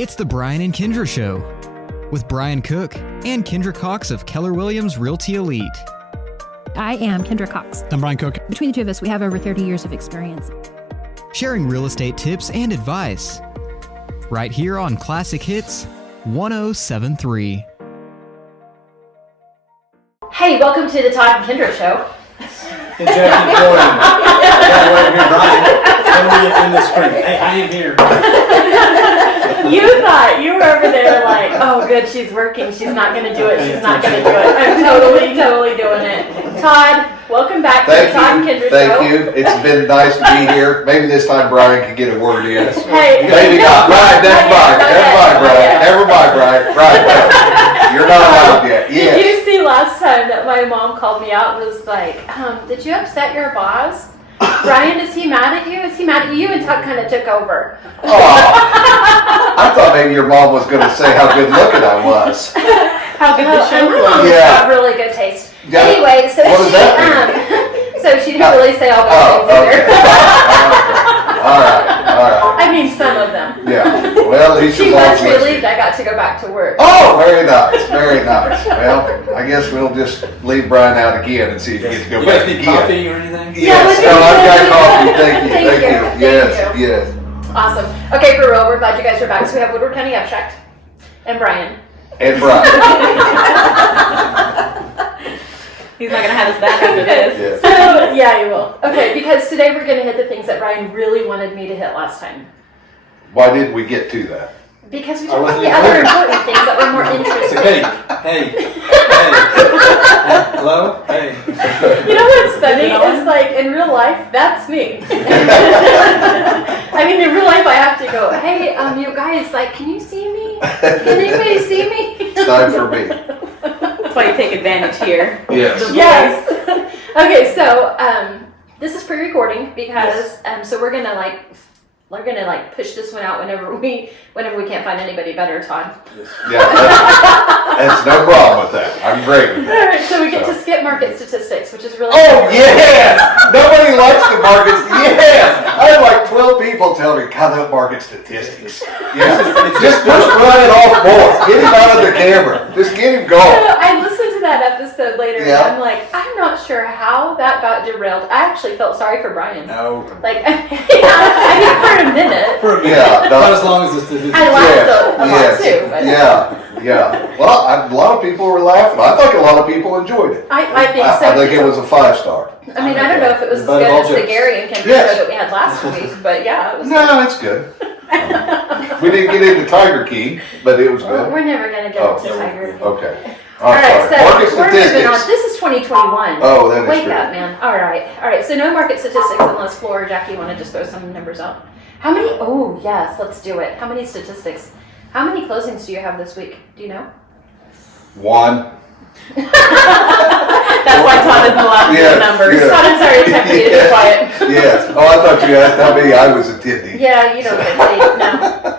It's the Brian and Kendra Show with Brian Cook and Kendra Cox of Keller Williams Realty Elite. I am Kendra Cox. I'm Brian Cook. Between the two of us, we have over 30 years of experience. Sharing real estate tips and advice. Right here on Classic Hits 1073. Hey, welcome to the Todd and Kendra Show. And Jackie Jordan. Yeah, wait here, Brian. In the screen. Hey, I am here. You thought you were over there like, oh good, she's working, she's not going to do it, she's not going to do it. I'm totally doing it. Todd, welcome back to the Todd and Kendra Show. Thank you. It's been nice to be here. Maybe this time Brian can get a word in. Hey, Maybe not. Brian, never mind, Brian. Brian, you're not allowed yet. Yes. Did you see last time that my mom called me out and was like, did you upset your boss? Brian, is he mad at you? Is he mad at you? And Todd kind of took over. Oh, I thought maybe your mom was going to say how good looking I was. How good the show was. Yeah. Got really good taste. Yeah. Anyway, so what does that mean? So she didn't really say all those things either. All right. I mean, some of them. Yeah. Well, at least She your was mom's listening. relieved I got to go back to work. Oh, very nice. Well, I guess we'll just leave Brian out again and see if he gets to go You back guys need again. coffee or anything? Yes. Yeah, No, I've got coffee. Thank you. Thank you. Yes. Awesome. Okay, for real, we're glad you guys are back. So we have Woodward County Abstract and Brian. And Brian. He's not going to have us back after this. Yeah. So, yeah, he will. Okay, because today we're going to hit the things that Brian really wanted me to hit last time. Why didn't we get to that? Because we talked about the other important things that were more interesting. Hey. Hello? Hey. You know what's funny is like in real life, that's me. I mean, in real life, I have to go, hey, you guys, like, can you see me? Can anybody see me? It's time for me. That's why you take advantage here. Yes. Yes. Okay, so this is pre-recording because so we're gonna push this one out whenever we can't find anybody better, Todd. Yeah, that's no problem with that. I'm great with All that. right, so we get to skip market statistics, which is really Oh, cool. yes! Nobody likes the markets. Yes! I had like 12 people tell me, God, that market statistics. Yeah. Just run it off more. Get him out of the camera. Just get him So going. I listened to that episode later, Yeah. and I'm like, I'm not sure how that got derailed. I actually felt sorry for Brian. No. Like, I mean, for a minute. For a minute. Yeah, no. Not as long as this. I laughed a lot too. But Yeah. Well, a lot of people were laughing. I think a lot of people enjoyed it. I think so. I think it was a 5-star. I mean, I don't know if it was as But good all as the jokes. Gary and Kendra Yes. show that we had last week, but yeah, it was No, it's good. We didn't get into Tiger King, but it was Well, good. we're never going to get Oh, into Tiger. Okay. All right, so Market we're moving on. statistics. This is 2021. Oh, that is Wake true. up, man. All right. So no market statistics unless Flora or Jackie want to just throw some numbers out. How many? Oh, yes, let's do it. How many statistics? How many closings do you have this week? Do you know? One. That's why Todd isn't allowed to Yeah, give numbers. yeah. Todd, I'm sorry to tempt you to be quiet. Yes. Oh, I thought you asked how many I was attending. Yeah, you don't get paid. No.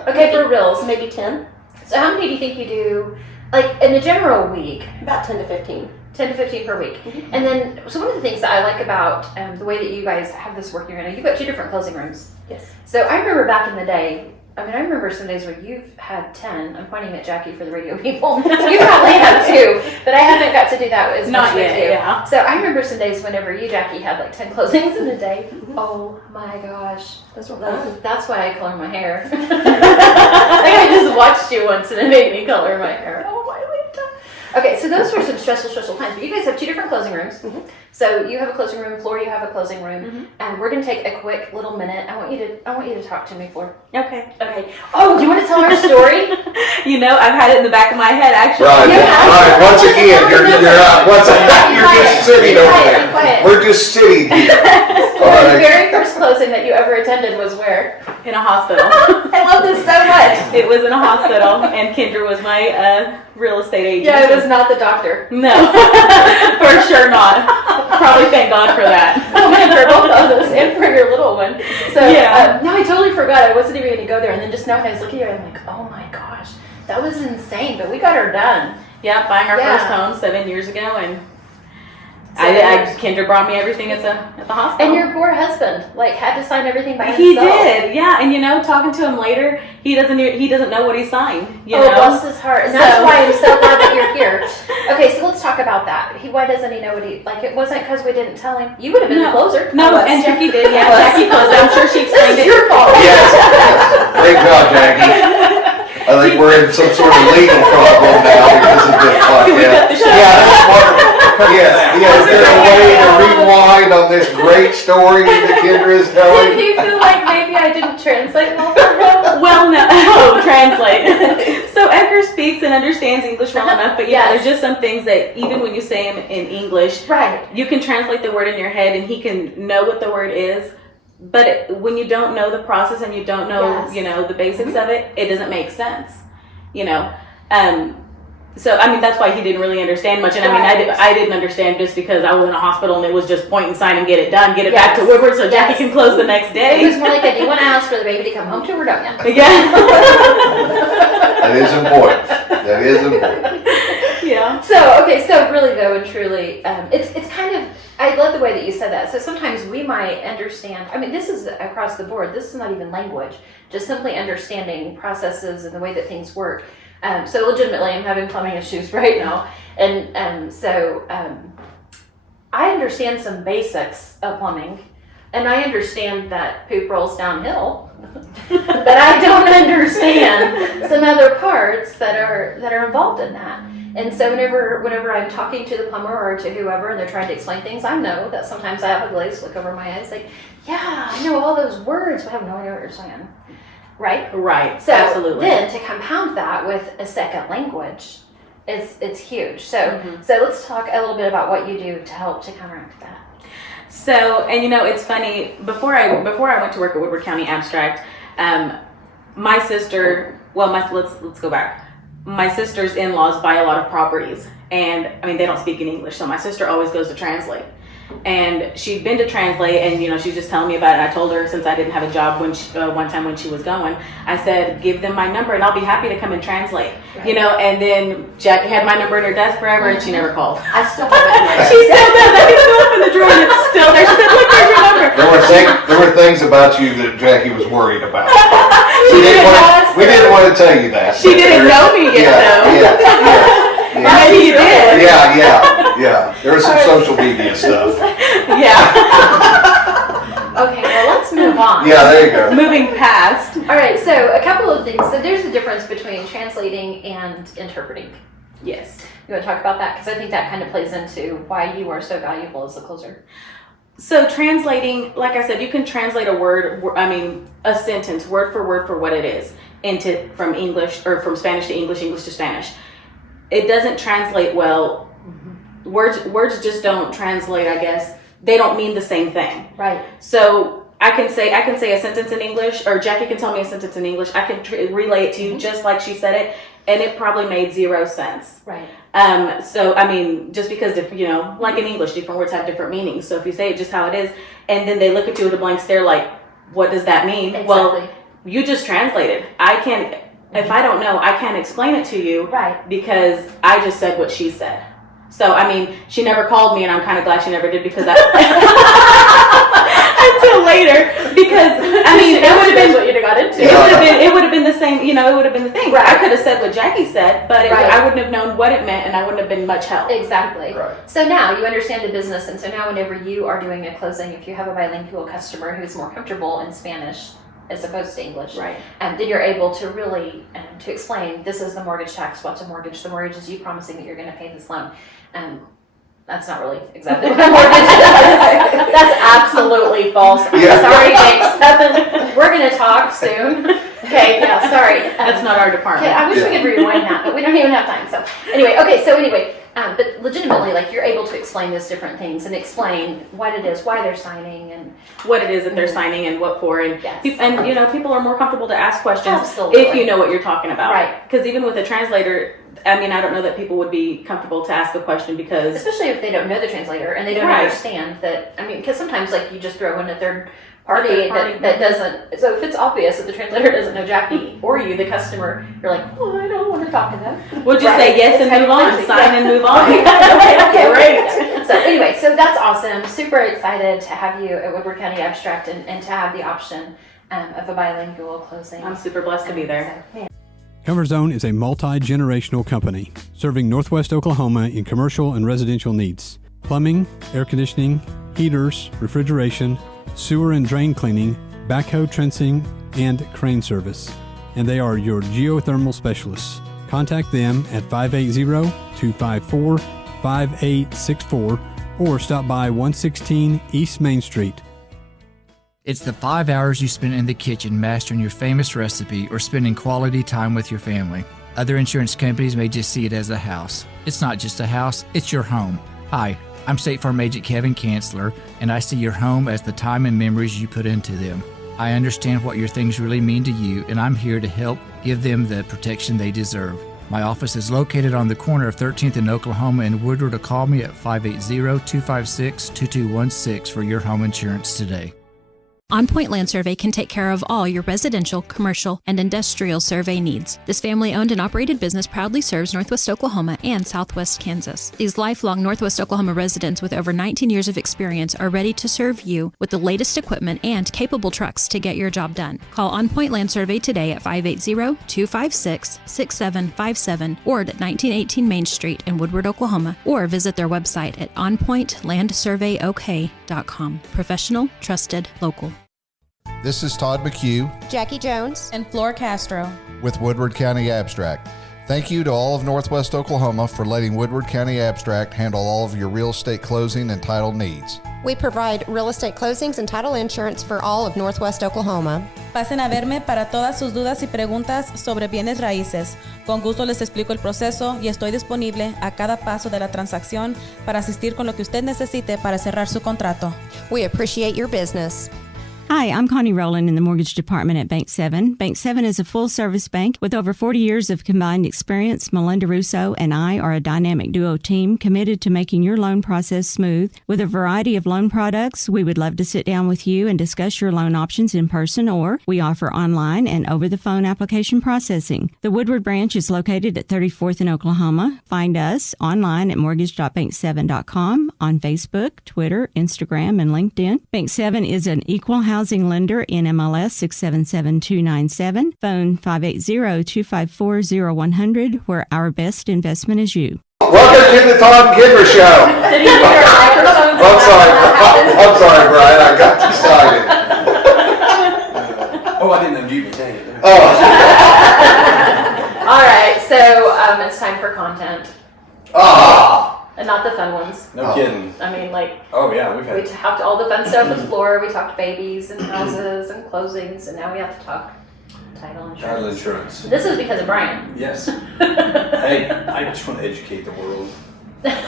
Okay, for reals, maybe 10. So how many do you think you do, like in a general week? About 10 to 15. 10 to 15 per week. And then, so one of the things that I like about the way that you guys have this working right now, you've got 2 different closing rooms. Yes. So I remember back in the day, I remember some days where you've had 10. I'm pointing at Jackie for the radio people. You probably have 2, but I haven't got to do that as much Not with yet, you. yeah. So I remember some days whenever you, Jackie, had like 10 closings in a day. Oh my gosh. That's why I color my hair. Like I just watched you once and it made me color my hair. Oh, why do we have time? Okay, so those were some stressful times. But you guys have 2 different closing rooms. So you have a closing room, Floor, you have a closing room, and we're gonna take a quick little minute. I want you to talk to me, Floor. Okay. Okay. Oh, do you want to tell our story? You know, I've had it in the back of my head actually. Right. Once again, you're out. You're just sitting over there. Quiet. We're just sitting here. All The right. very first closing that you ever attended was where? In a hospital. I love this so much. It was in a hospital, and Kendra was my real estate agent. Yeah, it was not the doctor. No, for sure not. Probably thank God for that. Oh man, for both of us and for your little one. So Yeah. no, I totally forgot. I wasn't even going to go there, and then just now when I was looking at her, I'm like, oh my gosh, that was insane. But we got her done. Yeah, buying our Yeah. first home 7 years ago, and Kendra brought me everything at the hospital. And your poor husband, like, had to sign everything by He himself. did, yeah. And talking to him later, he doesn't know what he signed. Bless his heart. And that's why I'm so glad that you're here. Okay, so let's talk about that. Why doesn't he know what it wasn't because we didn't tell him. You would have been the closer. No, and Jackie did. Yeah, Jackie closed. I'm sure she explained it. This is your fault. Yes. Great job, Jackie. I think we're in some sort of legal problem now because of this podcast. Yeah, that's wonderful. Yes, is there a way to rewind on this great story that Kendra is Did telling? he feel like maybe I didn't translate well for him? Well, no, translate. So Edgar speaks and understands English well enough, but there's just some things that even when you say them in English, right, you can translate the word in your head and he can know what the word is. But when you don't know the process and you don't know, the basics of it, it doesn't make sense, So, I mean, that's why he didn't really understand much. And I didn't understand just because I was in a hospital and it was just point and sign and get it done, get it back to Woodward so Jackie can close the next day. It was more like, do you want to ask for the baby to come home to or don't you? Yeah. That is important. That is important. Yeah. So really though and truly, it's kind of, I love the way that you said that. So sometimes we might understand, I mean, this is across the board. This is not even language, just simply understanding processes and the way that things work. So legitimately, I'm having plumbing issues right now. And so I understand some basics of plumbing, and I understand that poop rolls downhill, but I don't understand some other parts that are involved in that. And so whenever I'm talking to the plumber or to whoever and they're trying to explain things, I know that sometimes I have a glazed look over my eyes like, yeah, I know all those words, but I have no idea what you're saying. Right? So absolutely. Then to compound that with a second language, it's huge. So let's talk a little bit about what you do to help to counteract that. So, and it's funny, before I went to work at Woodward County Abstract, my sister, let's go back. My sister's in-laws buy a lot of properties, and I mean, they don't speak in English, so my sister always goes to translate. And she'd been to translate, and she's just telling me about it. I told her, since I didn't have a job one time when she was going, I said, give them my number and I'll be happy to come and translate. Right. And then Jackie had my number in her desk forever and she never called. I still have it. She still does. I can still open the drawer and it's still there. She said, look, there's your number. There were things about you that Jackie was worried about. We didn't want to tell you that. She didn't know me yet, though. Yeah. Maybe you did. Yeah. There was some social media stuff. Yeah. Okay, well, let's move on. Yeah, there you go. Moving past. All right, so a couple of things. So there's a difference between translating and interpreting. Yes. You want to talk about that? Because I think that kind of plays into why you are so valuable as a closer. So translating, like I said, you can translate a sentence word for what it is from English or from Spanish to English, English to Spanish. It doesn't translate well. Words just don't translate, I guess. They don't mean the same thing. Right. So I can say a sentence in English, or Jackie can tell me a sentence in English. I can relay it to you just like she said it, and it probably made zero sense. Right. So I mean, just because like in English, different words have different meanings. So if you say it just how it is, and then they look at you with a blank stare, like, what does that mean? Exactly. Well, you just translated. If I don't know, I can't explain it to you. Right. Because I just said what she said. So, I mean, she never called me, and I'm kind of glad she never did because until later, because, I mean, it would have been what you'd have got into. It would have been the same, it would have been the thing. Right. I could have said what Jackie said, but I wouldn't have known what it meant, and I wouldn't have been much help. Exactly. Right. So now you understand the business, and so now whenever you are doing a closing, if you have a bilingual customer who's more comfortable in Spanish as opposed to English, right? And then you're able to really to explain, this is the mortgage tax, what's a mortgage? The mortgage is you promising that you're going to pay this loan. That's not really exactly what a mortgage is. That's absolutely false. Yeah. Sorry, Ep27. We're going to talk soon. Okay, yeah, sorry. That's not our department. Okay, I wish we could rewind that, but we don't even have time. So anyway, but legitimately, like, you're able to explain those different things and explain what it is, why they're signing, and what it is that they're signing and what for. And yes. People are more comfortable to ask questions Absolutely. if you know what you're talking about. Right. Because even with a translator, I mean, I don't know that people would be comfortable to ask a question because, especially if they don't know the translator and they don't Right. understand that. I mean, because sometimes like you just throw in a third party that doesn't. So if it's obvious that the translator doesn't know Jackie or you, the customer, you're like, oh, I don't want to talk to them. we'll just say yes and move on, sign and move on. Okay, great. So So anyway, so that's awesome. Super excited to have you at Woodward County Abstract and to have the option of a bilingual closing. I'm super blessed to be there. So, yeah. Comfort Zone is a multi-generational company serving Northwest Oklahoma in commercial and residential needs. Plumbing, air conditioning, heaters, refrigeration, sewer and drain cleaning, backhoe trencing, and crane service. And they are your geothermal specialists. Contact them at 580-254-5864 or stop by 116 East Main Street. It's the 5 hours you spend in the kitchen mastering your famous recipe or spending quality time with your family. Other insurance companies may just see it as a house. It's not just a house, it's your home. Hi, I'm State Farm Agent Kevin Kanzler, and I see your home as the time and memories you put into them. I understand what your things really mean to you, and I'm here to help give them the protection they deserve. My office is located on the corner of 13th and Oklahoma in Woodward, or call me at 580-256-2216 for your home insurance today. On Point Land Survey can take care of all your residential, commercial, and industrial survey needs. This family-owned and operated business proudly serves Northwest Oklahoma and Southwest Kansas. These lifelong Northwest Oklahoma residents with over 19 years of experience are ready to serve you with the latest equipment and capable trucks to get your job done. Call On Point Land Survey today at 580-256-6757 or at 1918 Main Street in Woodward, Oklahoma, or visit their website at onpointlandsurveyok.com. Professional, trusted, local. This is Todd McHugh Jackie Jones, and Flor Castro with Woodward County Abstract. Thank you to all of Northwest Oklahoma for letting Woodward County Abstract handle all of your real estate closing and title needs. We provide real estate closings and title insurance for all of Northwest Oklahoma. Pasen a verme para todas sus dudas y preguntas sobre bienes raíces. Con gusto les explico el proceso y estoy disponible a cada paso de la transacción para asistir con lo que usted necesite para cerrar su contrato. We appreciate your business. Hi, I'm Connie Rowland in the mortgage department at Bank 7. Bank 7 is a full-service bank with over 40 years of combined experience. Melinda Russo and I are a dynamic duo team committed to making your loan process smooth. With a variety of loan products, we would love to sit down with you and discuss your loan options in person, or we offer online and over-the-phone application processing. The Woodward branch is located at 34th in Oklahoma. Find us online at mortgage.bank7.com, on Facebook, Twitter, Instagram, and LinkedIn. Bank 7 is an equal housing lender in MLS 677297, phone 580-254-0100, where our best investment is you. Welcome to the Todd Kidder Show. I'm sorry, Brian. I got excited. Oh, I didn't unmute you. Dang it. Oh. All right, so it's time for content. And not the fun ones. No kidding. I mean, like, oh yeah, we talked all the fun stuff with Flora. We talked babies and houses and closings, and now we have to talk title insurance. Title insurance. This is because of Brian. Yes. Hey, I just want to educate the world. That's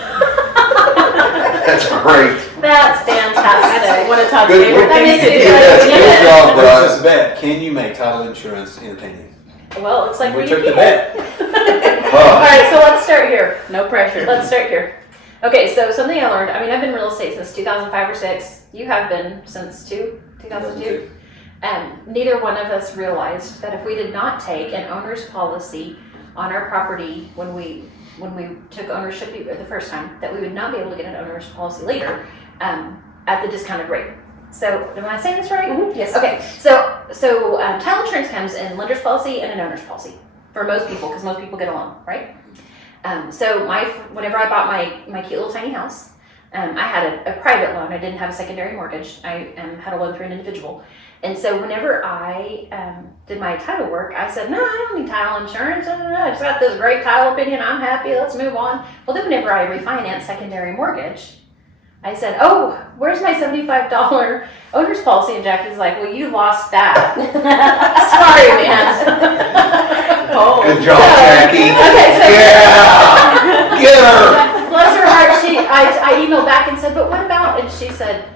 great. That's fantastic. One of Todd's Good- favorite That things makes to me do. Good job, Let's Brian. just bet. Can you make title insurance entertaining? Well, it looks like We took the can. bet. All right, so let's start here. No pressure. Let's start here. Okay, so something I learned. I mean, I've been in real estate since 2005 or 6. You have been since 2002. Neither one of us realized that if we did not take an owner's policy on our property when we took ownership the first time, that we would not be able to get an owner's policy later at the discounted rate. So, am I saying this right? Mm-hmm. Yes. Okay. So title insurance comes in lender's policy and an owner's policy for most people, because most people get a loan, right? So whenever I bought my cute little tiny house, I had a private loan. I didn't have a secondary mortgage. I had a loan through an individual. And so whenever I did my title work, I said, no, I don't need title insurance. I just got this great title opinion. I'm happy. Let's move on. Well, then whenever I refinanced secondary mortgage, I said, oh, where's my $75 owner's policy? And Jackie's like, well, you lost that. Sorry, man. Good job, Jackie. Okay, so Yeah. Get her. bless her heart, I emailed back and said, but what about, and she said,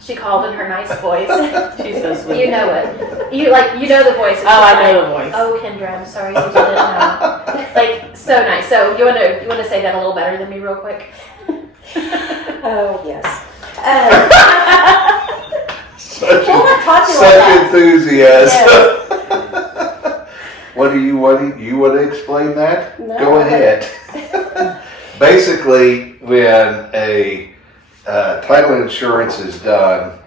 she called in her nice voice. She's so sweet. You know it. You know the voice. It's Oh, I just know like, the voice. oh, Kendra, I'm sorry you didn't know. Like, so nice. So you wanna say that a little better than me real quick? Oh, yes. Such that. enthusiasm. What do you want to explain that? No. Go ahead. Basically, when a Title insurance is done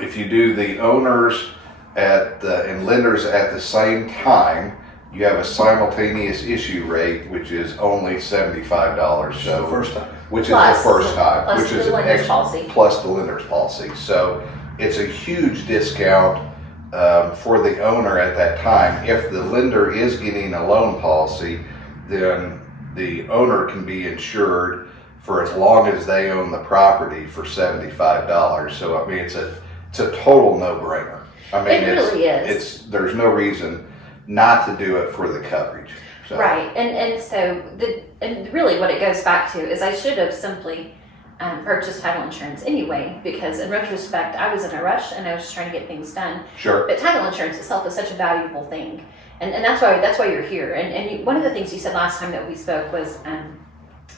if you do the owners and lenders at the same time. You have a simultaneous issue rate, which is only $75. So the first time. which Plus- is the first time, plus which the is an lender's extra policy. plus the lender's policy. So it's a huge discount for the owner at that time. If the lender is getting a loan policy, then the owner can be insured for as long as they own the property for $75. So I mean, it's a total no-brainer. I mean, It really is. It's there's no reason not to do it for the coverage. So. Right, and really what it goes back to is I should have simply purchased title insurance anyway, because in retrospect I was in a rush and I was just trying to get things done. Sure. But title insurance itself is such a valuable thing, and that's why you're here. And one of the things you said last time that we spoke was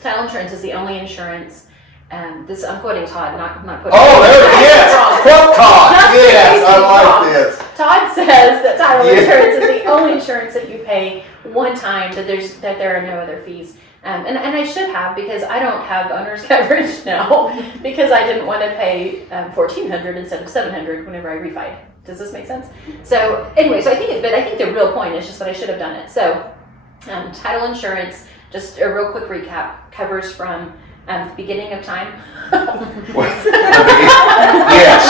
title insurance is the only insurance. I'm quoting Todd, not quoting. Oh, there it is. Quote Todd. Yes, I like this. Todd says that title insurance is the only insurance that you pay one time, that there are no other fees. And I should have, because I don't have owner's coverage now, because I didn't want to pay $1,400 instead of $700 whenever I refied. Does this make sense? So anyway, I think the real point is just that I should have done it. So title insurance, just a real quick recap, covers from the beginning of time. Yes,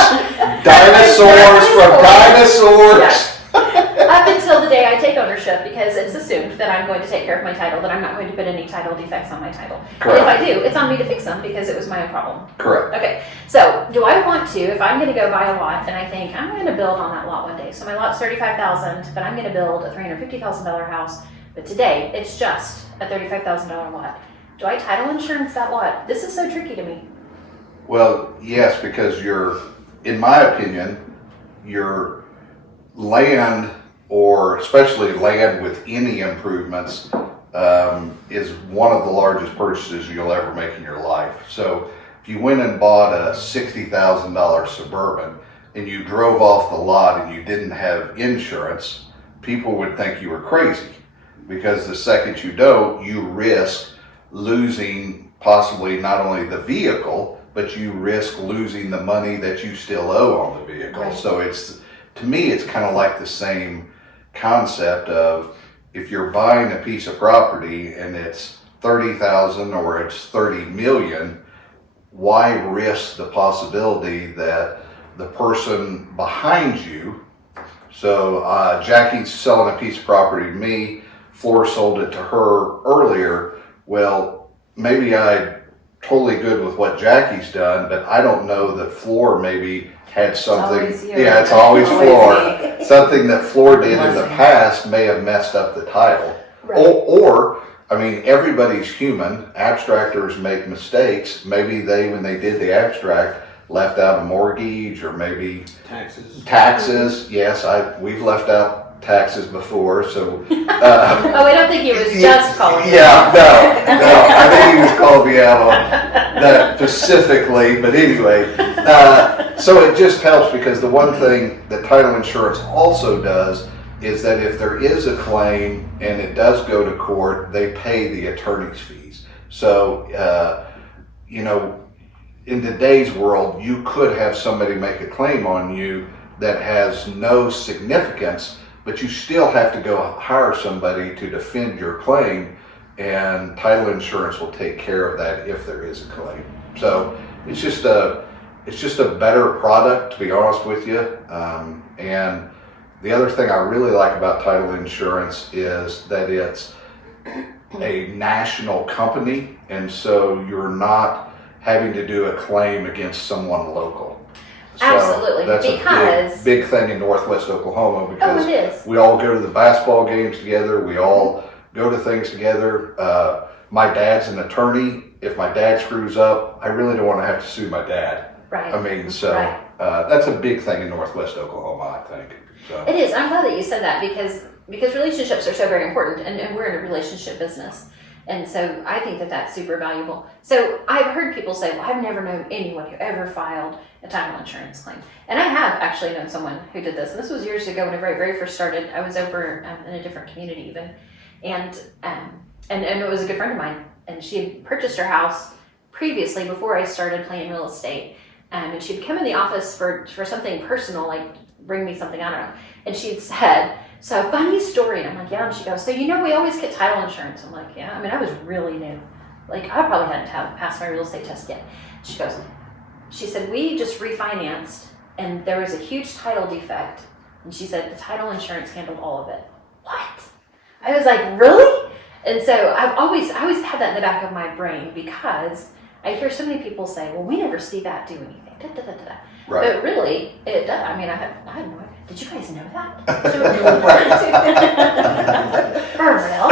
dinosaurs from dinosaurs. Yes. Up until the day I take ownership, because it's assumed that I'm going to take care of my title, that I'm not going to put any title defects on my title. Correct. And if I do, it's on me to fix them, because it was my own problem. Correct. Okay, so do I want to, if I'm going to go buy a lot and I think I'm going to build on that lot one day, so my lot's $35,000, but I'm going to build a $350,000 house, but today it's just a $35,000 lot. Do I title insurance that lot? This is so tricky to me. Well, yes, because in my opinion, your land, or especially land with any improvements, is one of the largest purchases you'll ever make in your life. So if you went and bought a $60,000 Suburban and you drove off the lot and you didn't have insurance, people would think you were crazy, because the second you don't, you risk losing possibly not only the vehicle, but you risk losing the money that you still owe on the vehicle. Right. So to me, it's kind of like the same concept of, if you're buying a piece of property and it's $30,000 or it's $30 million, why risk the possibility that the person behind you, so Jackie's selling a piece of property to me, Floor sold it to her earlier. Well, maybe I'm totally good with what Jackie's done, but I don't know that Floor maybe had something. It's always Floor. Something that Floor did in the past may have messed up the title. Right. Or, I mean, everybody's human. Abstractors make mistakes. Maybe when they did the abstract, left out a mortgage, or maybe taxes. Yes, we've left out taxes before, so I don't think he was just calling me out. No, I think he was calling me out on that specifically, but anyway, so it just helps, because the one thing that title insurance also does is that if there is a claim and it does go to court, they pay the attorney's fees. So in today's world, you could have somebody make a claim on you that has no significance, but you still have to go hire somebody to defend your claim, and title insurance will take care of that if there is a claim. So it's just a better product, to be honest with you. And the other thing I really like about title insurance is that it's a national company, and so you're not having to do a claim against someone local. So absolutely, that's because a big thing in Northwest Oklahoma, because it is. We all go to the basketball games together. We all go to things together. My dad's an attorney. If my dad screws up, I really don't want to have to sue my dad. Right. I mean, so that's a big thing in Northwest Oklahoma, I think. So. It is. I'm glad that you said that, because relationships are so very important, and we're in a relationship business. And so I think that that's super valuable. So I've heard people say, well, I've never known anyone who ever filed a title insurance claim. And I have actually known someone who did this. And this was years ago, whenever I very first started. I was over in a different community even. And it was a good friend of mine. And she had purchased her house previously, before I started playing real estate, and she'd come in the office for something personal, like bring me something, I don't know. And she'd said, so funny story. And I'm like, yeah. And she goes, so we always get title insurance. I'm like, yeah. I mean, I was really new. Like, I probably hadn't passed my real estate test yet. She said, we just refinanced and there was a huge title defect. And she said, the title insurance handled all of it. What? I was like, really? And so I always had that in the back of my brain, because I hear so many people say, well, we never see that do anything. Da, da, da, da, da. Right. But really, it does. I mean, I had no idea. Did you guys know that? For real?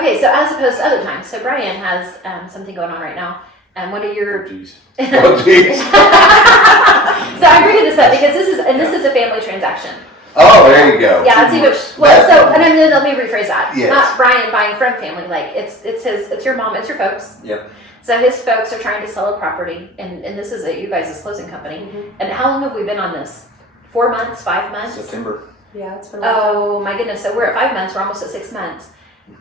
Okay, so as opposed to other times. So Brian has something going on right now. And what are your... Oh, geez. Oh, geez. So I'm bringing this up because this is a family transaction. Oh, there you go. Yeah, it's even and then let me rephrase that. Yes. Not Brian buying from family. Like it's your mom, it's your folks. Yep. So his folks are trying to sell a property, and this is you guys' closing company. Mm-hmm. And how long have we been on this? 4 months, 5 months? September. Yeah, it's been. Oh my goodness! So we're at 5 months. We're almost at 6 months.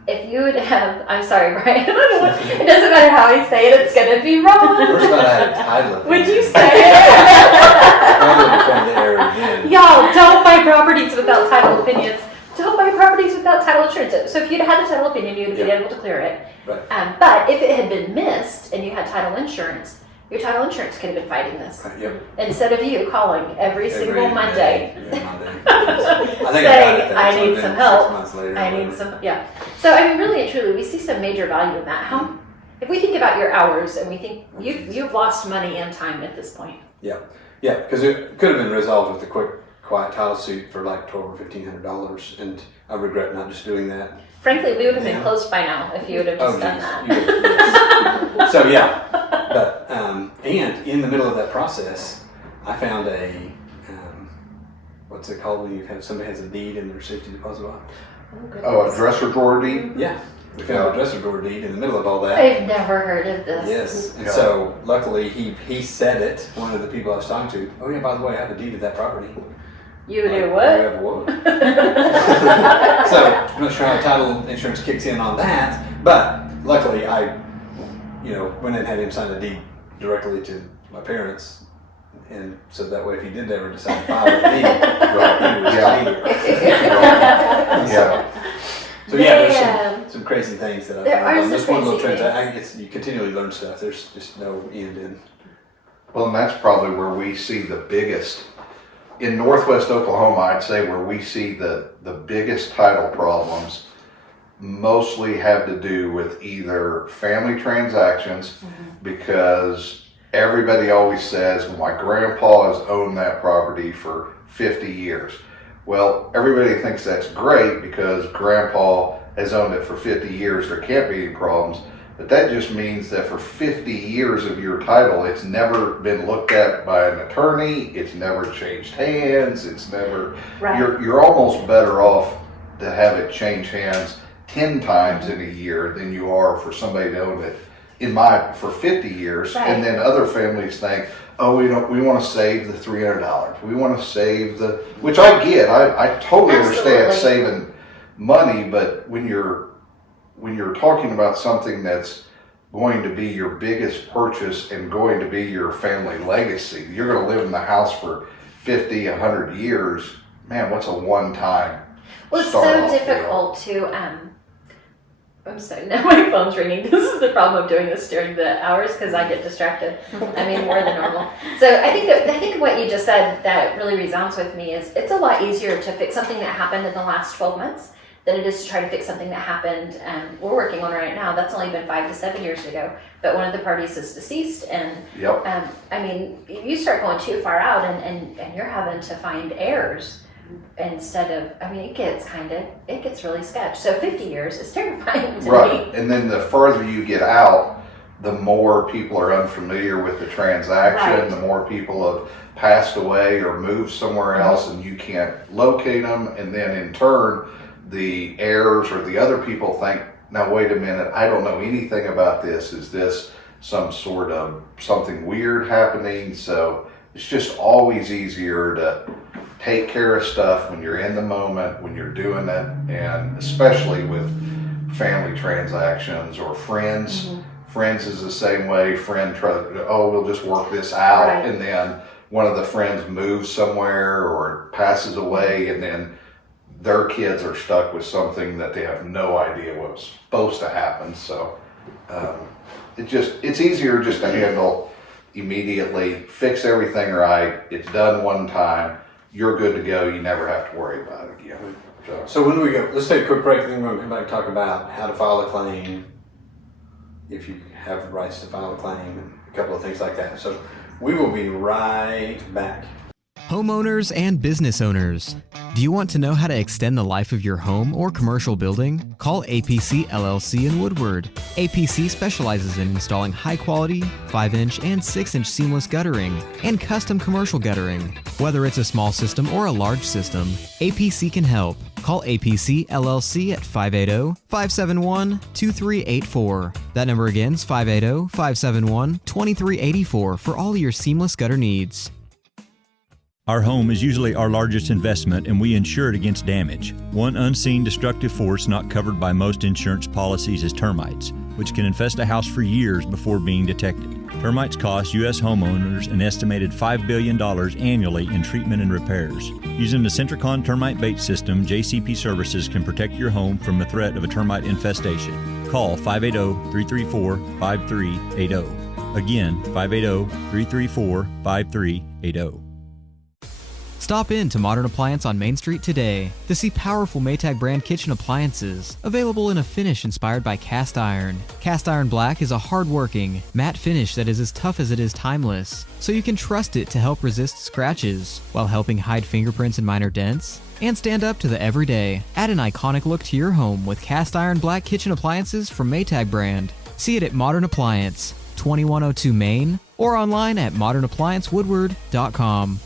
If you would have, I'm sorry, Brian. I don't know what, it doesn't matter how I say it. It's gonna be wrong. First of all, I had a title. Would you say it? Y'all, don't buy properties without title opinions. Don't buy properties without title insurance. So if you'd had the title opinion, you'd be able to clear it. Right. But if it had been missed and you had title insurance, your title insurance could have been fighting this. Yep. Instead of you calling every single Monday. Saying, I need some help. 6 months later, I need some, yeah. So I mean, really and truly, we see some major value in that. If we think about your hours and we think you've lost money and time at this point. Yeah, because it could have been resolved with a quick, quiet title suit for like $1,200 or $1,500, and I regret not just doing that. Frankly, we would have been closed by now if you would have just done that. So yeah, but and in the middle of that process, I found a what's it called when you have somebody has a deed in their safety deposit box? Oh, a dresser drawer deed? Yeah. We found a dresser drawer deed in the middle of all that. I've never heard of this. Yes, and so luckily he said it. One of the people I was talking to. Oh yeah, by the way, I have a deed of that property. You do what? You have what? So I'm not sure how title insurance kicks in on that, but luckily I, went and had him sign a deed directly to my parents, and so that way if he did ever decide to file a deed, he was Yeah. So there's some crazy things that I found on this one little crazy transaction. You continually learn stuff. There's just no end in. Well, and that's probably where we see the biggest, in Northwest Oklahoma, I'd say where we see the biggest title problems mostly have to do with either family transactions, because everybody always says, well, my grandpa has owned that property for 50 years. Well, everybody thinks that's great because grandpa has owned it for 50 years. There can't be any problems. But that just means that for 50 years of your title, it's never been looked at by an attorney. It's never changed hands. It's never, you're almost better off to have it change hands 10 times in a year than you are for somebody to own it for 50 years. Right. And then other families think, oh, we want to save the $300. We want to save which I get. I totally understand saving money, but when you're talking about something that's going to be your biggest purchase and going to be your family legacy, you're going to live in the house for 50, 100 years, man, what's a one-time Well, it's so difficult to, I'm sorry, now my phone's ringing. This is the problem of doing this during the hours because I get distracted. I mean, more than normal. So I think what you just said that really resounds with me is it's a lot easier to fix something that happened in the last 12 months than it is to try to fix something that happened we're working on right now. That's only been 5 to 7 years ago, but one of the parties is deceased, and I mean, you start going too far out and you're having to find heirs instead of, I mean, it gets really sketch. So 50 years is terrifying to me. And then the further you get out, the more people are unfamiliar with the transaction, the more people have passed away or moved somewhere else and you can't locate them. And then in turn, the heirs or the other people think, now wait a minute, I don't know anything about this. Is this some sort of something weird happening? So it's just always easier to take care of stuff when you're in the moment, when you're doing it, and especially with family transactions or friends Friends is the same way. Friend tries, oh, we'll just work this out. Right. And then one of the friends moves somewhere or passes away, and then their kids are stuck with something that they have no idea what was supposed to happen. So it's easier just to handle immediately, fix everything right. It's done one time. You're good to go. You never have to worry about it again. So when we go, let's take a quick break, then we're going to come back and talk about how to file a claim, if you have rights to file a claim, and a couple of things like that. So we will be right back. Homeowners and business owners, do you want to know how to extend the life of your home or commercial building? Call APC LLC in Woodward. APC specializes in installing high-quality 5-inch and 6-inch seamless guttering and custom commercial guttering. Whether it's a small system or a large system, APC can help. Call APC LLC at 580-571-2384. That number again is 580-571-2384 for all your seamless gutter needs. Our home is usually our largest investment, and we insure it against damage. One unseen destructive force not covered by most insurance policies is termites, which can infest a house for years before being detected. Termites cost U.S. homeowners an estimated $5 billion annually in treatment and repairs. Using the Centricon termite bait system, JCP Services can protect your home from the threat of a termite infestation. Call 580-334-5380. Again, 580-334-5380. Stop in to Modern Appliance on Main Street today to see powerful Maytag brand kitchen appliances available in a finish inspired by cast iron. Cast iron black is a hard-working, matte finish that is as tough as it is timeless, so you can trust it to help resist scratches while helping hide fingerprints and minor dents and stand up to the everyday. Add an iconic look to your home with cast iron black kitchen appliances from Maytag brand. See it at Modern Appliance, 2102 Main, or online at modernappliancewoodward.com.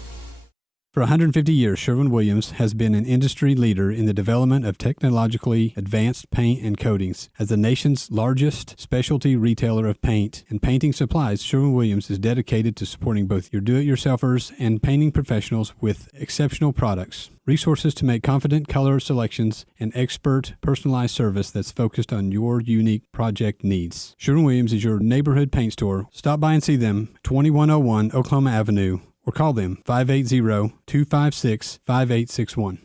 For 150 years, Sherwin-Williams has been an industry leader in the development of technologically advanced paint and coatings. As the nation's largest specialty retailer of paint and painting supplies, Sherwin-Williams is dedicated to supporting both your do-it-yourselfers and painting professionals with exceptional products, resources to make confident color selections, and expert personalized service that's focused on your unique project needs. Sherwin-Williams is your neighborhood paint store. Stop by and see them, 2101 Oklahoma Avenue, or call them 580-256-5861.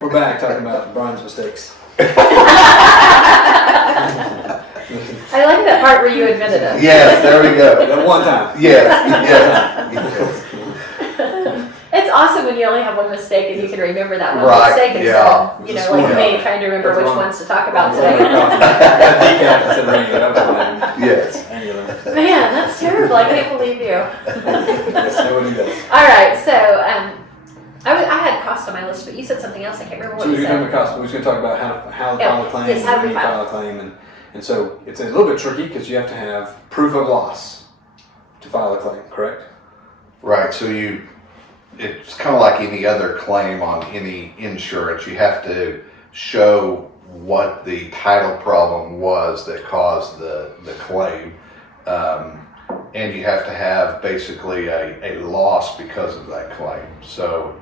We're back talking about Brian's mistakes. I like that part where you admitted it. Yes, there we go. That one time. Yes. It's awesome when you only have one mistake and you can remember that one Right, mistake instead yeah. of, like me trying to remember which ones to talk about today. Yes. Man, that's terrible. I can't believe you. Yes, nobody does. All right, so I had cost on my list, but you said something else. I can't remember what you So said. we're going to talk about how to file a claim, yes, how do we when you file? a claim, and so it's a little bit tricky because you have to have proof of loss to file a claim, correct? Right, so it's kind of like any other claim on any insurance. You have to show what the title problem was that caused the claim. And you have to have basically a loss because of that claim. So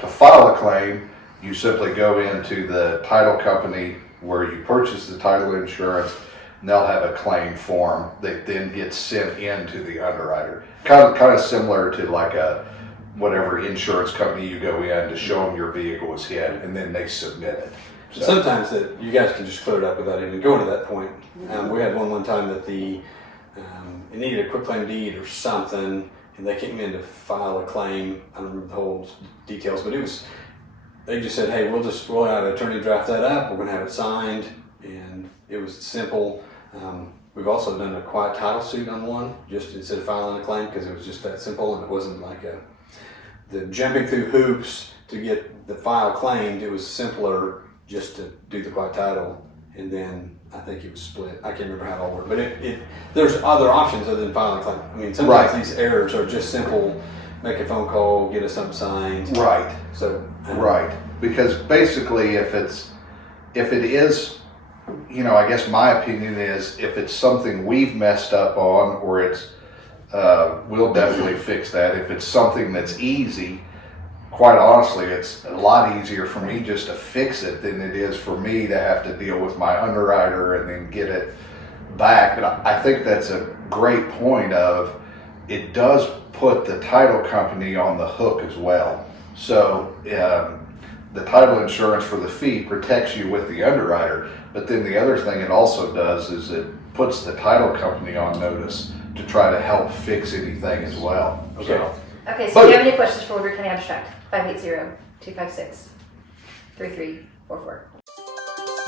to file a claim, you simply go into the title company where you purchase the title insurance, and they'll have a claim form that then gets sent in to the underwriter. Kind of similar to like whatever insurance company you go in to show them your vehicle was hit, and then they submit it. So. Sometimes that you guys can just clear it up without even going to that point. We had one time that it needed a quitclaim deed or something, and they came in to file a claim. I don't remember the whole details, but they just said, hey, we'll have an attorney draft that up. We're going to have it signed, and it was simple. We've also done a quiet title suit on one, just instead of filing a claim, because it was just that simple, and it wasn't like the jumping through hoops to get the file claimed. It was simpler just to do the quiet title, and then I think it was split. I can't remember how it all worked, but there's other options other than filing a claim. I mean, sometimes these errors are just simple. Make a phone call, get us something signed. Right. So. Right, because basically, if it is, I guess my opinion is if it's something we've messed up on, or we'll definitely fix that. If it's something that's easy, quite honestly, it's a lot easier for me just to fix it than it is for me to have to deal with my underwriter and then get it back, but I think that's a great point of, it does put the title company on the hook as well. So the title insurance for the fee protects you with the underwriter, but then the other thing it also does is it puts the title company on notice to try to help fix anything as well. So, Okay, so if you have any questions for Woodward County Abstract, 580-256-3344.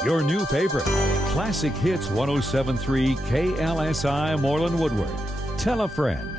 Your new favorite, Classic Hits 107.3 KLSI Moreland Woodward. Tell a friend.